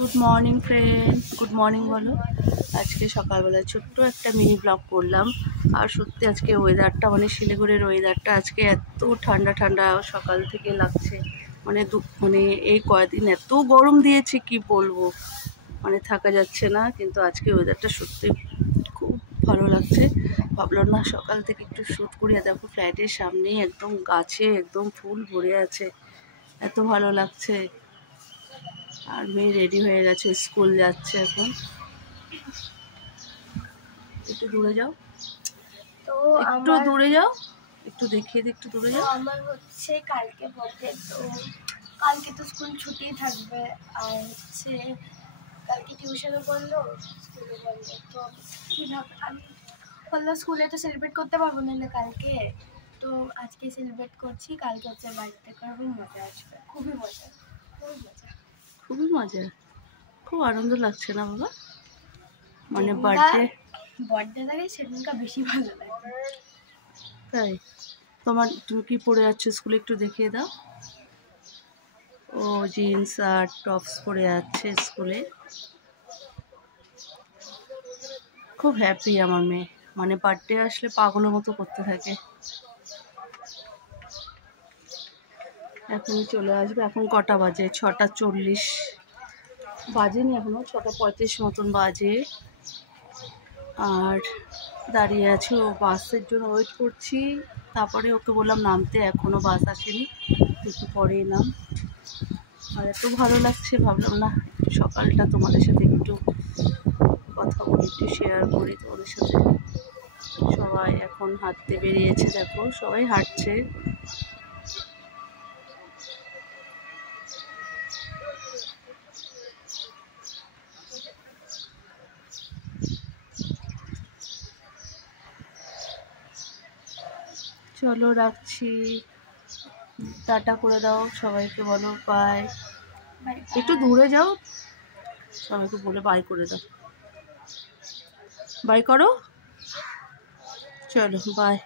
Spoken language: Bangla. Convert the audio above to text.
Good morning friend, good morning বলো। আজকে সকালবেলা ছোট্ট একটা মিনি ব্লগ করলাম। আর সত্যি আজকে ওয়েদারটা শিলিগুড়ির ওয়েদারটা আজকে এত ঠান্ডা ঠান্ডা সকাল থেকে লাগছে। এই কয়েকদিন এত গরম দিয়েছে কি বলবো, থাকা যাচ্ছে না। কিন্তু আজকে ওয়েদারটা সত্যি খুব ভালো লাগছে। ভাবলাম না সকাল থেকে একটু শ্যুট করি। দেখো ফ্ল্যাটের সামনেই একদম গাছে একদম ফুল ভরে আছে, এত ভালো লাগছে। আর মেয়ে রেডি হয়ে গেছে, স্কুল যাচ্ছে এখন। একটু দূরে যাও, তো একটু দূরে যাও, একটু দেখিয়ে দিই, একটু দূরে যাও। আমার হচ্ছে কালকে বার্থডে, তো কালকে তো স্কুল ছুটি থাকবে। আর হচ্ছে কালকে টিউশনও বন্ধ, স্কুলও বন্ধ। তো কি আমি বললাম স্কুলে তো সেলিব্রেট করতে পারবো না কালকে, তো আজকে সেলিব্রেট করছি। কালকে হচ্ছে বাড়িতে করবো, মজা আসবে, খুবই মজা, খুবই মজা, খুবই মজা, খুব আনন্দ লাগছে না বাবা? বার্থডে লাগে সেদিনটা বেশি ভালো লাগে। তাই? তুমি কি পরে যাচ্ছ স্কুলে, একটু দেখিয়ে দাও। ও জিন্স আর টপস পরে যাচ্ছে স্কুলে। খুব হ্যাপি আমার মেয়ে, বার্থডে আসলে পাগলের মতো করতে থাকে। এখনই চলে আসবে। এখন কটা বাজে? 6:40 বাজেনি এখনো, 6:35 মতন বাজে। আর দাঁড়িয়ে আছে, ও বাসের জন্য ওয়েট করছি। তারপরে ওকে বললাম নামতে, এখনও বাস আসেনি, একটু পরেই নাম। আর এত ভালো লাগছে, ভাবলাম না সকালটা তোমাদের সাথে একটু কথা বলি, একটু শেয়ার করি তোমাদের সাথে। সবাই এখন হাঁটতে বেরিয়েছে, দেখো সবাই হাঁটছে। চলো রাখছি, টাটা করে দাও সবাইকে, বলো বাই। একটু দূরে যাও, সবাইকে বলে বাই করে দাও, বাই করো, চলো বাই।